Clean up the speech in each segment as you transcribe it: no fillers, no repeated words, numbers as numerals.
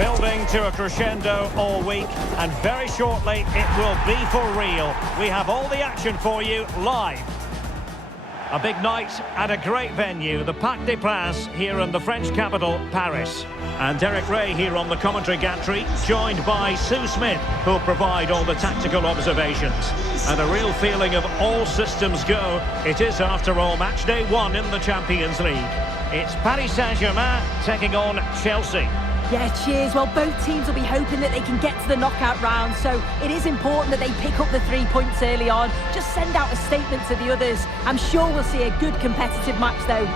Building to a crescendo all week, and very shortly it will be for real. We have all the action for you live. A big night at a great venue, the Parc des Princes, here in the French capital, Paris. And Derek Ray here on the commentary gantry, joined by Sue Smith, who'll provide all the tactical observations. And a real feeling of all systems go. It is, after all, match day 1 in the Champions League. It's Paris Saint-Germain taking on Chelsea. Yeah, cheers. Well, both teams will be hoping that they can get to the knockout round, so it is important that they pick up the 3 points early on. Just send out a statement to the others. I'm sure we'll see a good competitive match, though.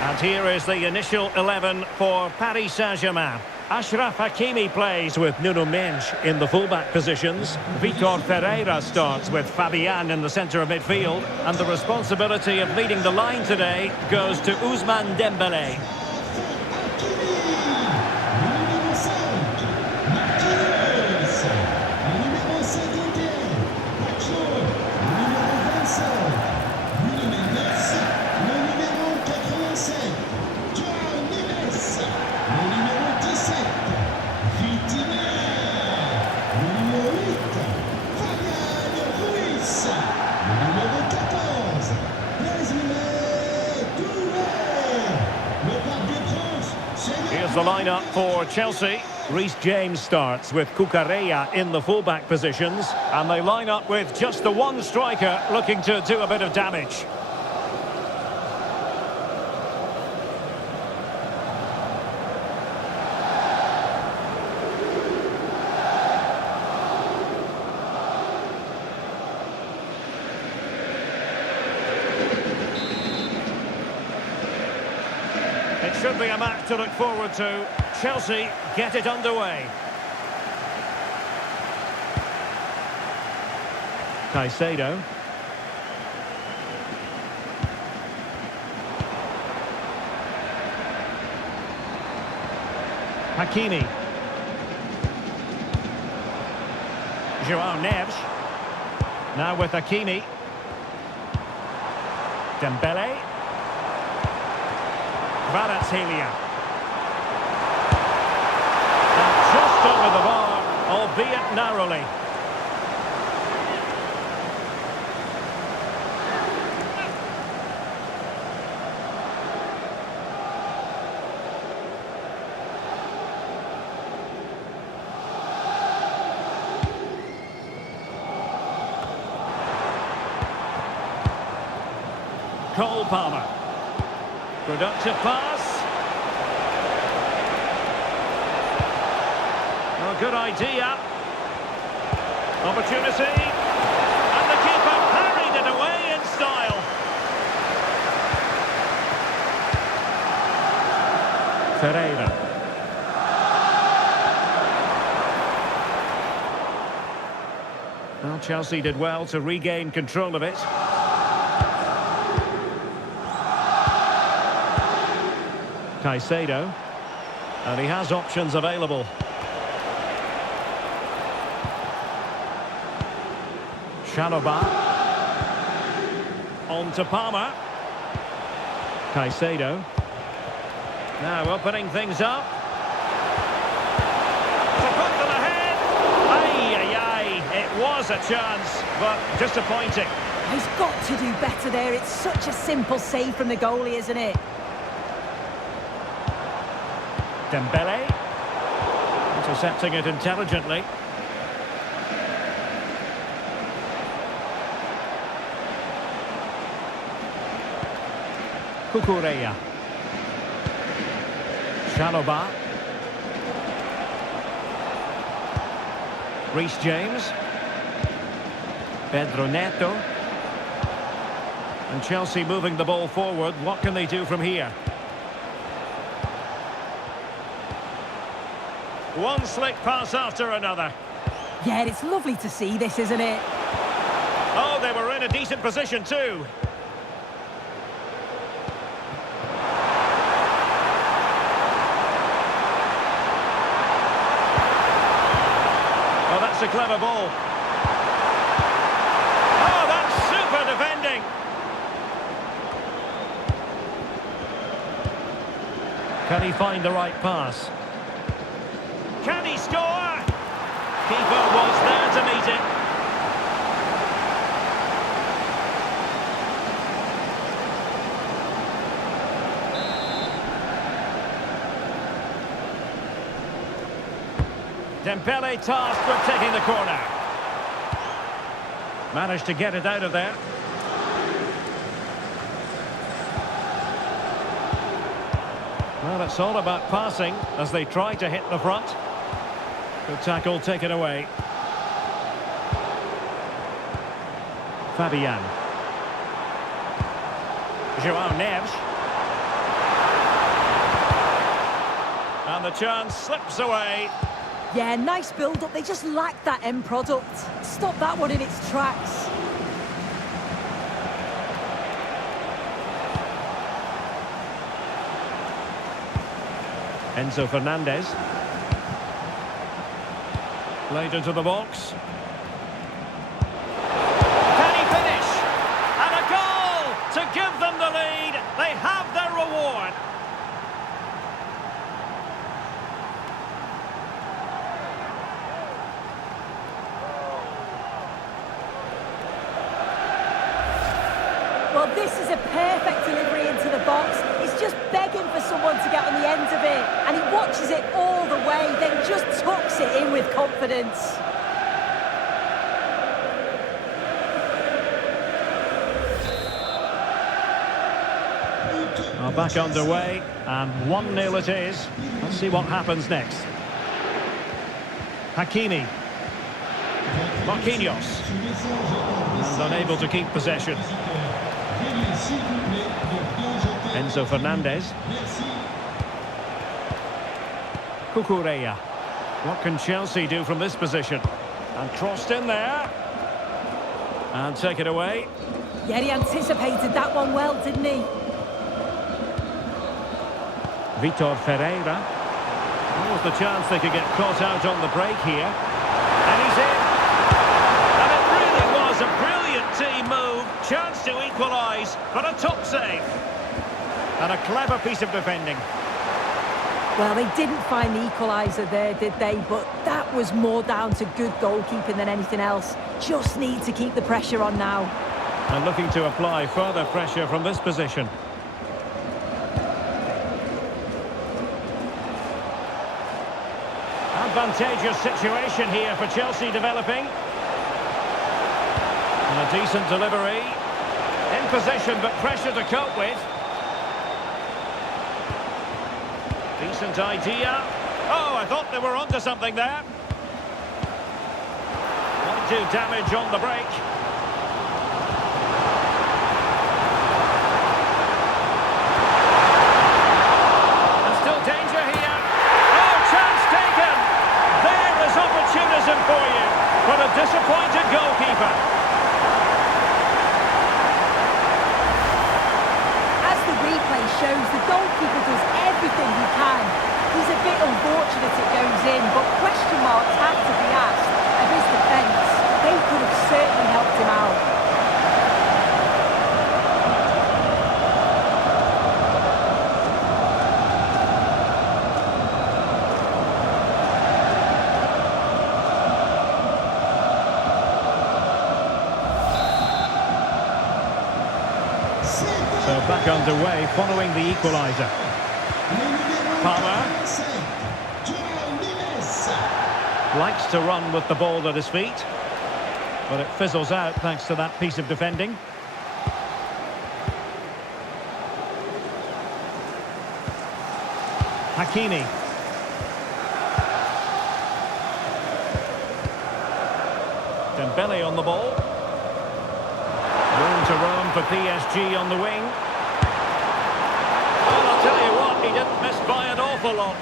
And here is the initial 11 for Paris Saint-Germain. Achraf Hakimi plays with Nuno Mendes in the fullback positions. Vitor Ferreira starts with Fabian in the centre of midfield. And the responsibility of leading the line today goes to Ousmane Dembélé. Here's the lineup for Chelsea. Reece James starts with Cucurella in the fullback positions. And they line up with just the one striker looking to do a bit of damage. It should be a match to look forward to. Chelsea get it underway. Caicedo. Hakimi. João Neves. Now with Hakimi. Dembele. Kvaratskhelia. And just over the bar, albeit narrowly. Cole Palmer. Productive pass. Oh, good idea. Opportunity. And the keeper parried it away in style. Ferreira. Well, Chelsea did well to regain control of it. Caicedo, and he has options available. Chalobah, on to Palmer. Caicedo, now opening things up. To put them ahead. Ay, ay, ay, it was a chance, but disappointing. He's got to do better there. It's such a simple save from the goalie, isn't it? Dembele, intercepting it intelligently. Cucurella. Chalobah. Reece James. Pedro Neto. And Chelsea moving the ball forward. What can they do from here? One slick pass after another. Yeah, it's lovely to see this, isn't it? Oh, they were in a decent position too. Oh, that's a clever ball. Oh, that's super defending. Can he find the right pass? Can he score? Keeper was there to meet it. Dembele tasked with taking the corner. Managed to get it out of there. Well, it's all about passing as they try to hit the front. Good tackle taken away. Fabian. João Neves. And the chance slips away. Yeah, nice build-up. They just lacked that end product. Stop that one in its tracks. Enzo Fernandez. Played into the box. Can he finish? And a goal to give them the lead. They have their reward. Well, this is a perfect delivery into the box. It's just begging for someone to get on the end of it. And he watches it all the way, then just tucks it in with confidence. Well, back underway, and 1-0 it is. Let's see what happens next. Hakimi. Marquinhos. And unable to keep possession. Enzo Fernandez. Cucurella. What can Chelsea do from this position? And crossed in there. And take it away. Yeah, he anticipated that one well, didn't he? Vitor Ferreira. What was the chance they could get caught out on the break here? And he's in. And it really was a brilliant team move. Chance to equalise, but a top save. And a clever piece of defending. Well, they didn't find the equaliser there, did they? But that was more down to good goalkeeping than anything else. Just need to keep the pressure on now. And looking to apply further pressure from this position. Advantageous situation here for Chelsea developing. And a decent delivery. In possession, but pressure to cope with. Decent idea. Oh, I thought they were onto something there. Might do damage on the break. And still danger here. Oh, chance taken. There is opportunism for you. But a disappointed goalkeeper. As the replay shows, the goalkeeper does everything he can. He's a bit unfortunate it goes in, but question marks have to be asked of his defence. They could have certainly helped him out. So back underway following the equaliser. Palmer. Likes to run with the ball at his feet. But it fizzles out thanks to that piece of defending. Hakimi. Dembele on the ball. Room to roam for PSG on the wing. Well, I'll tell you what, he didn't miss by an awful lot.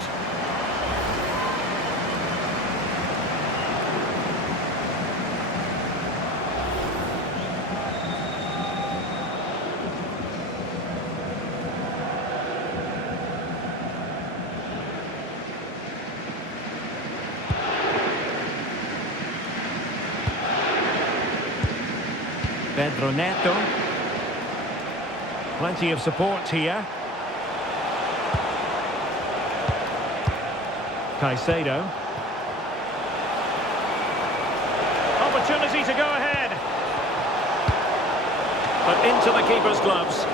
Pedro Neto. Plenty of support here. Caicedo. Opportunity to go ahead. But into the keeper's gloves.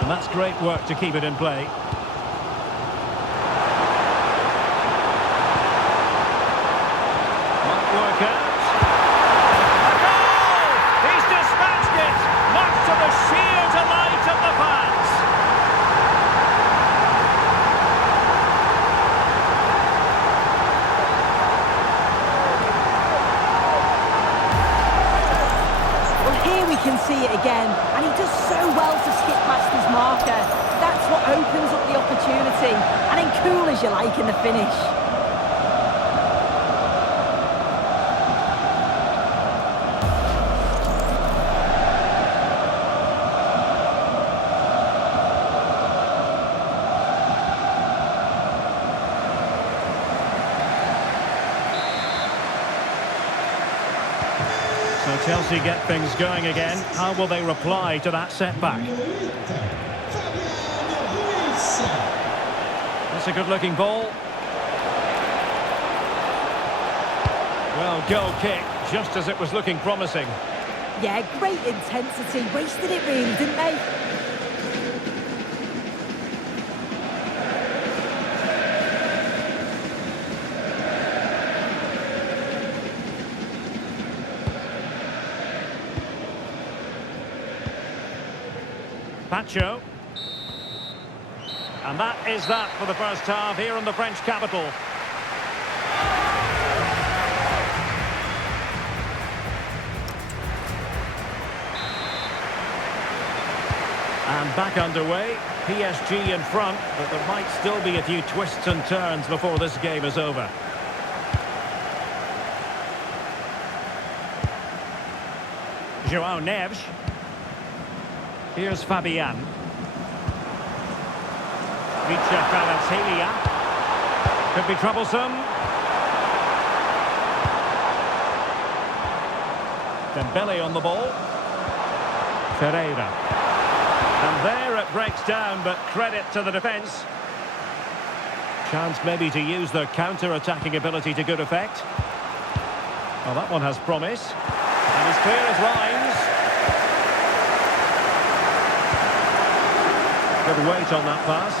And that's great work to keep it in play. Work out. A goal! He's dispatched it, much to the sheer delight of the fans. Well, here we can see it again, and he does so well to skip past his marker. That's what opens up the opportunity, and then cool as you like in the finish. So Chelsea get things going again. How will they reply to that setback? That's a good-looking ball. Well, goal kick, just as it was looking promising. Yeah, great intensity. Wasted it really, didn't they? Pacho. And that is that for the first half here in the French capital. And back underway. PSG in front, but there might still be a few twists and turns before this game is over. João Neves. Here's Fabian. Kvaratskhelia. Could be troublesome. Dembele on the ball. Ferreira. And there it breaks down, but credit to the defence. Chance maybe to use their counter-attacking ability to good effect. Well, that one has promise. And he's clear as lines. Good weight on that pass.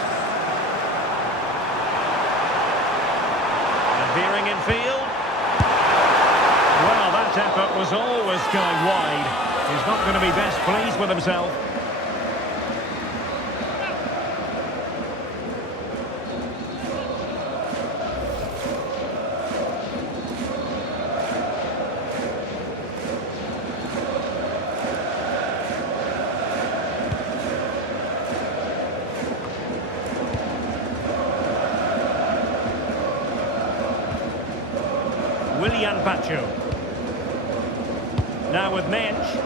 And veering in field. Well, that effort was always going wide. He's not going to be best pleased with himself. Willian Pacho. Now with Mensch.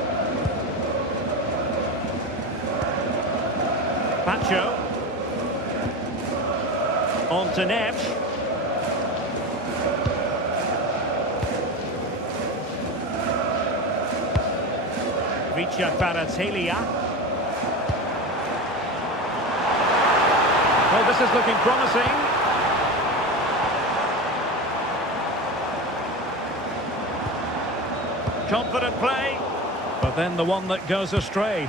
Pacho. On to Neves. Kvaratskhelia. Well, this is looking promising. Confident play, but then the one that goes astray.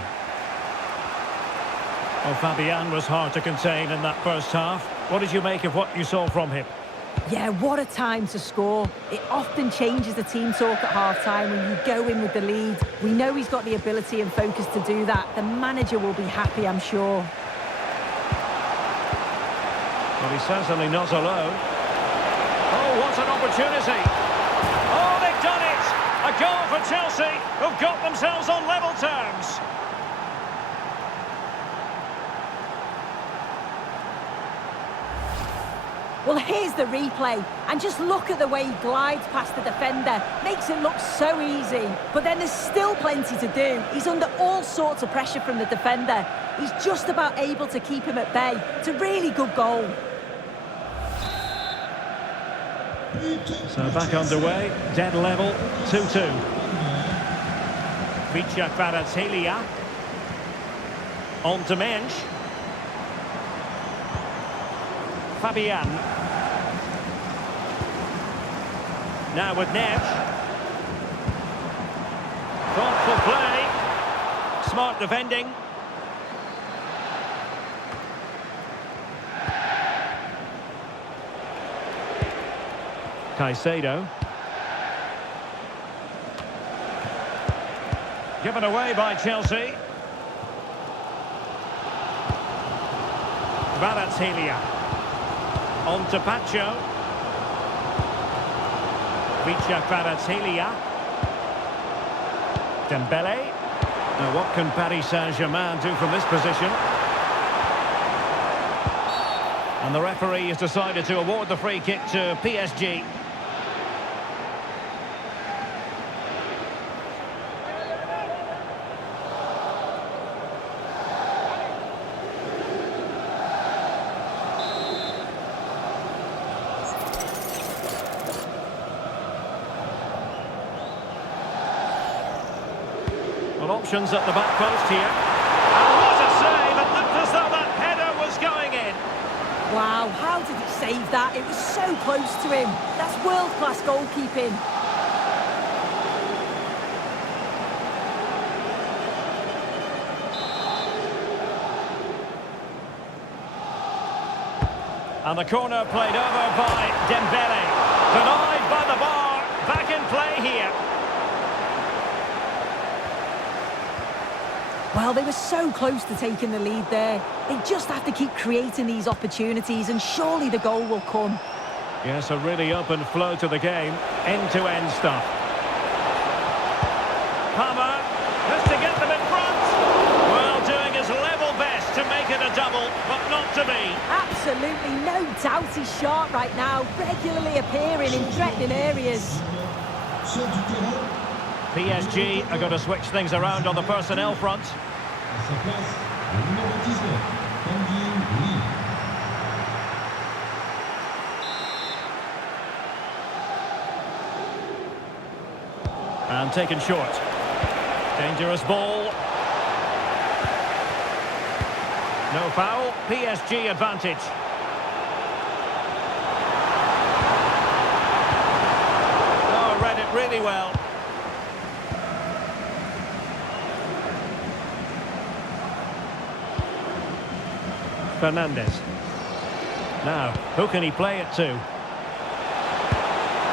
Well, Fabian was hard to contain in that first half. What did you make of what you saw from him? Yeah, what a time to score. It often changes the team talk at half-time when you go in with the lead. We know he's got the ability and focus to do that. The manager will be happy, I'm sure. Well, he's certainly not alone. Oh, what an opportunity. Oh, they've done it! A goal for Chelsea, who've got themselves on level terms. Well, here's the replay, and just look at the way he glides past the defender. Makes it look so easy, but then there's still plenty to do. He's under all sorts of pressure from the defender. He's just about able to keep him at bay. It's a really good goal. So back underway, dead level, 2-2. Vicha Kvaratskhelia. On to Mensch. Fabian. Now with Neves. Thoughtful play. Smart defending. Caicedo. Given away by Chelsea. Kvaratskhelia. On to Pacho. Vicha Kvaratskhelia. Dembele. Now what can Paris Saint-Germain do from this position? And the referee has decided to award the free kick to PSG. Well, options at the back post here. And what a save! It looked as though that header was going in. Wow, how did he save that? It was so close to him. That's world-class goalkeeping. And the corner played over by Dembele. Denied by the bar. Back in play here. Well, they were so close to taking the lead there. They just have to keep creating these opportunities, and surely the goal will come. Yes, a really open flow to the game. End-to-end stuff. Palmer has to get them in front. Well, doing his level best to make it a double, but not to be. Absolutely no doubt he's sharp right now, regularly appearing in threatening areas. PSG are going to switch things around on the personnel front. And taken short. Dangerous ball. No foul. PSG advantage. Oh, read it really well. Fernandes. Now, who can he play it to?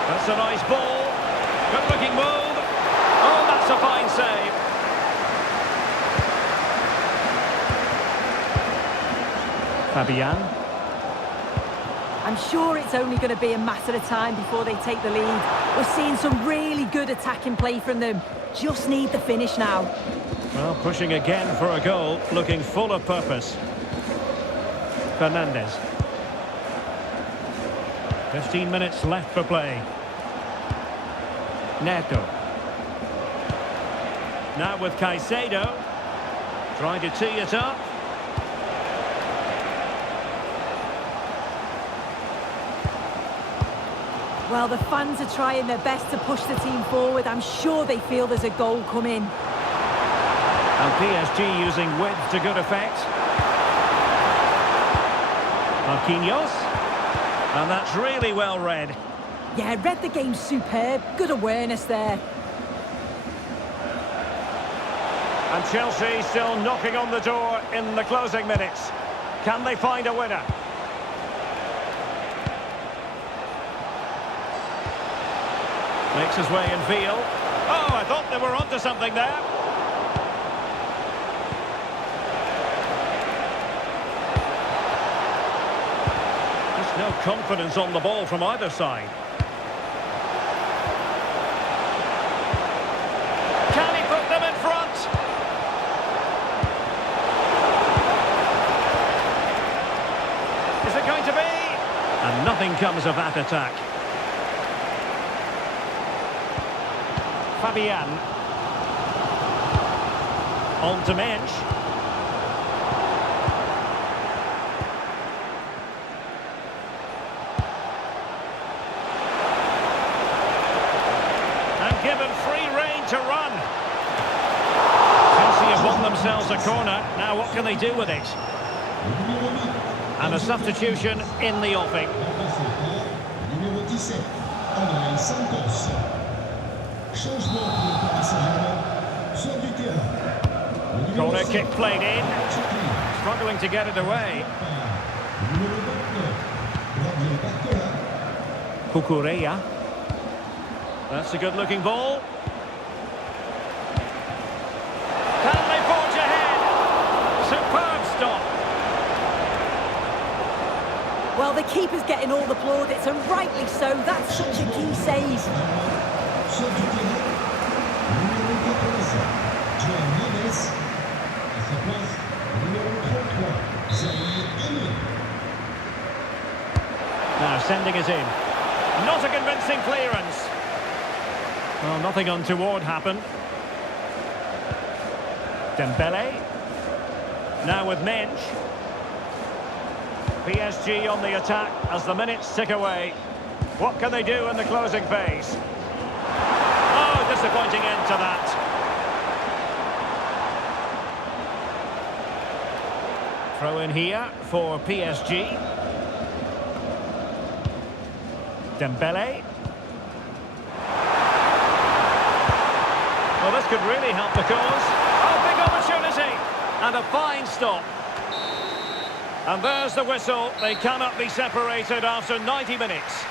That's a nice ball. Good looking move. Oh, that's a fine save. Fabian. I'm sure it's only going to be a matter of time before they take the lead. We're seeing some really good attacking play from them. Just need the finish now. Well, pushing again for a goal, looking full of purpose. Fernandes. 15 minutes left for play. Neto. Now with Caicedo. Trying to tee it up. Well, the fans are trying their best to push the team forward. I'm sure they feel there's a goal coming. And PSG using width to good effect. Marquinhos. And that's really well read. Yeah, read the game superb. Good awareness there. And Chelsea still knocking on the door in the closing minutes. Can they find a winner? Makes his way in field. Oh, I thought they were onto something there. No confidence on the ball from either side. Can he put them in front? Is it going to be? And nothing comes of that attack. Fabian. On to Mensch. And given free rein to run. Chelsea have won themselves a corner. Now what can they do with it? And a substitution in the offing. Corner kick played in. Struggling to get it away. Kukureya. That's a good-looking ball. Can they forge ahead? Superb stop. Well, the keeper's getting all the plaudits, and rightly so. That's such a key save. Now sending it in. Not a convincing clearance. Well, nothing untoward happened. Dembele. Now with Mensch. PSG on the attack as the minutes tick away. What can they do in the closing phase? Oh, disappointing end to that. Throw in here for PSG. Dembele. Well, this could really help the cause. Oh, big opportunity. And a fine stop. And there's the whistle. They cannot be separated after 90 minutes.